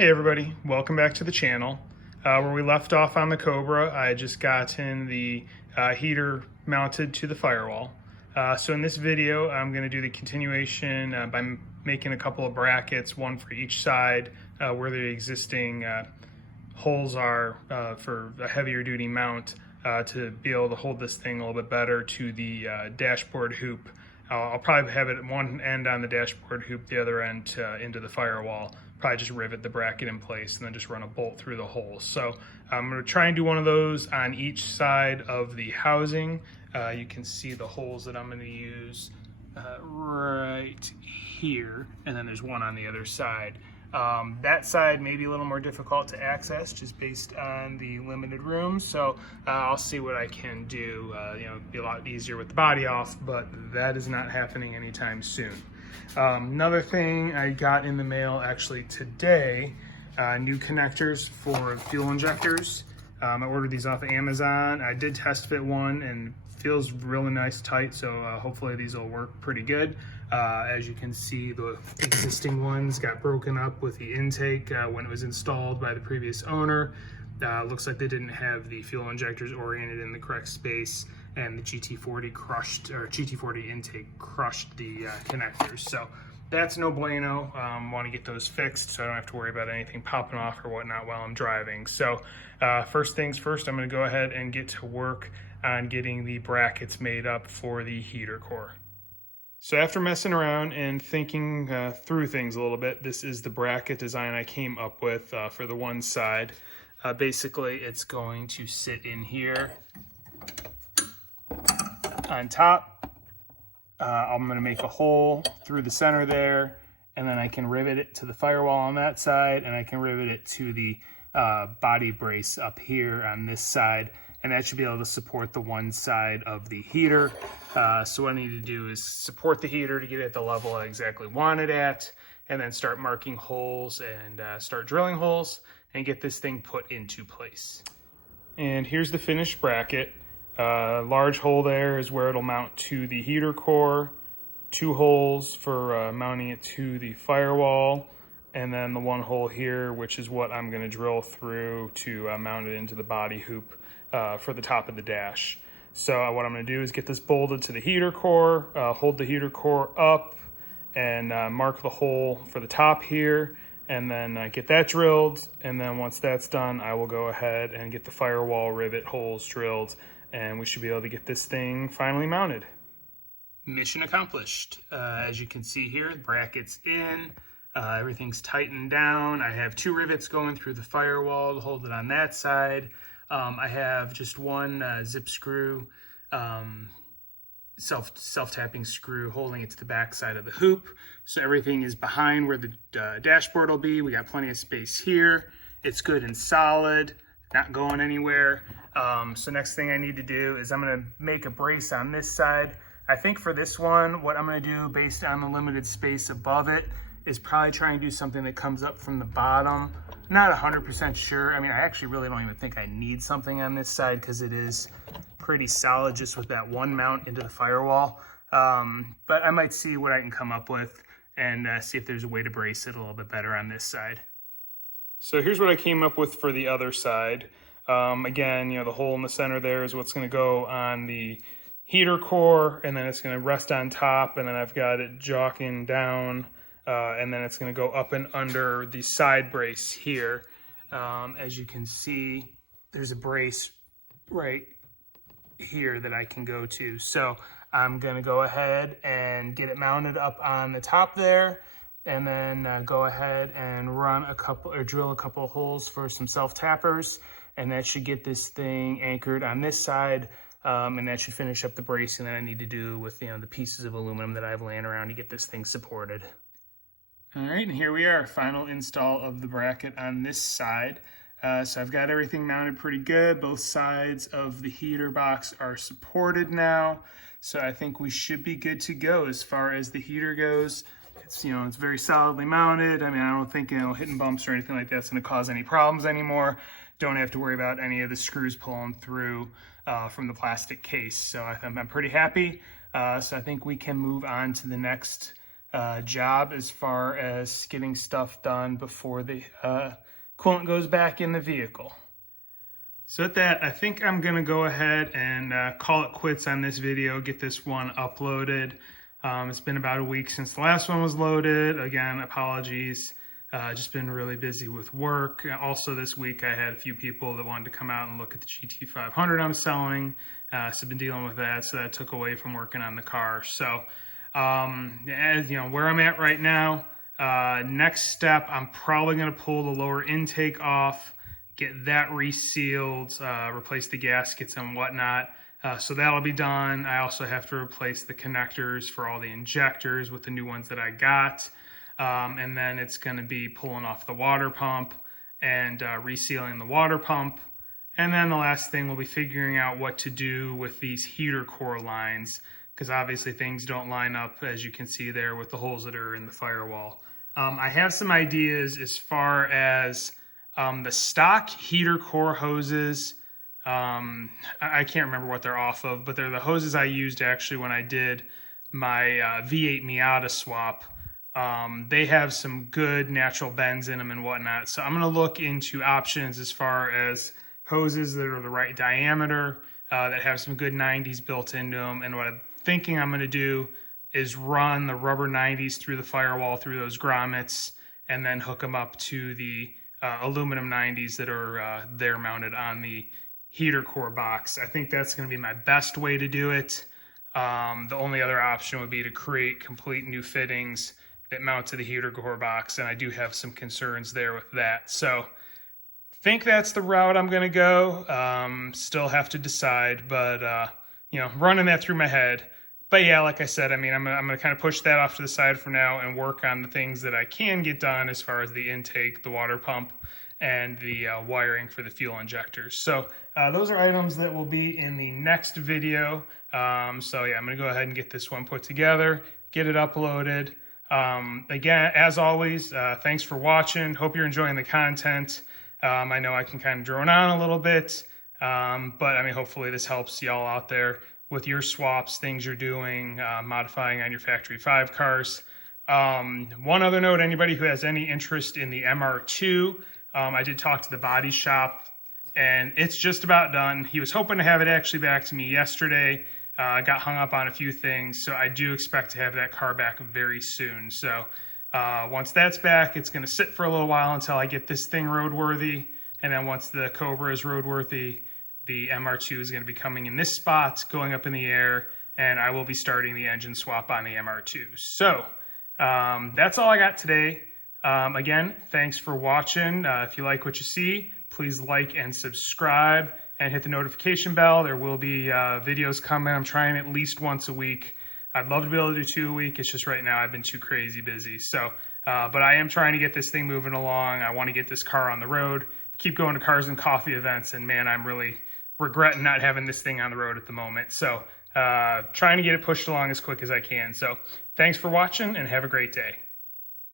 Hey everybody, welcome back to the channel. Where we left off on the Cobra, I just gotten the heater mounted to the Firewall. So in this video, I'm going to do the continuation by making a couple of brackets, one for each side, where the existing holes are for a heavier duty mount to be able to hold this thing a little bit better to the dashboard hoop. I'll probably have it at one end on the dashboard hoop, the other end into the Firewall. Probably just rivet the bracket in place and then just run a bolt through the hole. So I'm going to try and do one of those on each side of the housing. You can see the holes that I'm going to use right here, and then there's one on the other side. That side may be a little more difficult to access just based on the limited room, so I'll see what I can do. It'd be a lot easier with the body off, but that is not happening anytime soon. Another thing I got in the mail actually today, new connectors for fuel injectors. I ordered these off of Amazon. I did test fit one and feels really nice tight, so hopefully these will work pretty good. As you can see, the existing ones got broken up with the intake when it was installed by the previous owner. Looks like they didn't have the fuel injectors oriented in the correct space, and the GT40 intake crushed the connectors. So that's no bueno. Want to get those fixed so I don't have to worry about anything popping off or whatnot while I'm driving. So first things first, I'm going to go ahead and get to work on getting the brackets made up for the heater core. So after messing around and thinking through things a little bit, this is the bracket design I came up with for the one side. Basically, it's going to sit in here on top. I'm going to make a hole through the center there, and then I can rivet it to the Firewall on that side, and I can rivet it to the body brace up here on this side, and that should be able to support the one side of the heater. So what I need to do is support the heater to get it at the level I exactly want it at, and then start marking holes and start drilling holes and get this thing put into place. And here's the finished bracket. Large hole there is where it'll mount to the heater core, 2 holes for mounting it to the Firewall, and then the 1 hole here, which is what I'm going to drill through to mount it into the body hoop for the top of the dash. So what I'm going to do is get this bolted to the heater core, hold the heater core up, and mark the hole for the top here, and then get that drilled. And then once that's done, I will go ahead and get the Firewall rivet holes drilled, and we should be able to get this thing finally mounted. Mission accomplished. As you can see here, the bracket's in, everything's tightened down. I have 2 rivets going through the Firewall to hold it on that side. I have just one zip screw, self-tapping screw holding it to the back side of the hoop. So everything is behind where the dashboard will be. We got plenty of space here. It's good and solid, not going anywhere. So next thing I need to do is I'm going to make a brace on this side. I think for this one, what I'm going to do based on the limited space above it is probably try and do something that comes up from the bottom. Not 100% sure. I mean, I actually really don't even think I need something on this side because it is pretty solid just with that one mount into the Firewall. But I might see what I can come up with and see if there's a way to brace it a little bit better on this side. So here's what I came up with for the other side. Again, the hole in the center there is what's going to go on the heater core, and then it's going to rest on top, and then I've got it jocking down, and then it's going to go up and under the side brace here. As you can see, there's a brace right here that I can go to. So I'm going to go ahead and get it mounted up on the top there, and then go ahead and run a couple or drill a couple of holes for some self-tappers, and that should get this thing anchored on this side, and that should finish up the bracing that I need to do with the pieces of aluminum that I have laying around to get this thing supported. All right, and here we are, final install of the bracket on this side. So I've got everything mounted pretty good. Both sides of the heater box are supported now, so I think we should be good to go as far as the heater goes. It's it's very solidly mounted. I mean, I don't think hitting bumps or anything like that's going to cause any problems anymore. Don't have to worry about any of the screws pulling through from the plastic case. So I'm pretty happy. So I think we can move on to the next job as far as getting stuff done before the coolant goes back in the vehicle. So with that, I think I'm gonna go ahead and call it quits on this video, get this one uploaded. It's been about a week since the last one was loaded. Again, apologies. Just been really busy with work. Also this week I had a few people that wanted to come out and look at the GT500 I'm selling. So I've been dealing with that, so that took away from working on the car. So as you know, where I'm at right now, next step, I'm probably gonna pull the lower intake off, get that resealed, replace the gaskets and whatnot. So that'll be done. I also have to replace the connectors for all the injectors with the new ones that I got. And then it's going to be pulling off the water pump and resealing the water pump. And then the last thing will be figuring out what to do with these heater core lines, because obviously things don't line up, as you can see there, with the holes that are in the firewall. I have some ideas as far as the stock heater core hoses. I can't remember what they're off of, but they're the hoses I used actually when I did my V8 Miata swap. They have some good natural bends in them and whatnot. So I'm going to look into options as far as hoses that are the right diameter, that have some good 90s built into them. And what I'm thinking I'm going to do is run the rubber 90s through the firewall, through those grommets, and then hook them up to the aluminum 90s that are there mounted on the heater core box. I think that's going to be my best way to do it. The only other option would be to create complete new fittings that mount to the heater core box, and I do have some concerns there with that. So think that's the route I'm going to go. Still have to decide, but you know, running that through my head. But yeah, like I said, I mean, I'm going to kind of push that off to the side for now and work on the things that I can get done as far as the intake, the water pump, and the wiring for the fuel injectors. So those are items that will be in the next video. So yeah, I'm going to go ahead and get this one put together, get it uploaded. Again, as always, thanks for watching. Hope you're enjoying the content. I know I can kind of drone on a little bit, but I mean, hopefully this helps y'all out there with your swaps, things you're doing, modifying on your Factory 5 cars. One other note, anybody who has any interest in the MR2, I did talk to the body shop and it's just about done. He was hoping to have it actually back to me yesterday. Got hung up on a few things, so I do expect to have that car back very soon. So once that's back, it's going to sit for a little while until I get this thing roadworthy. And then once the Cobra is roadworthy, the MR2 is going to be coming in this spot, going up in the air, and I will be starting the engine swap on the MR2. So that's all I got today. Again, thanks for watching. If you like what you see, please like and subscribe and hit the notification bell. There will be videos coming. I'm trying at least once a week. I'd love to be able to do 2 a week. It's just right now I've been too crazy busy. So, but I am trying to get this thing moving along. I want to get this car on the road, keep going to Cars and Coffee events, and man, I'm really regretting not having this thing on the road at the moment. So trying to get it pushed along as quick as I can. So thanks for watching and have a great day.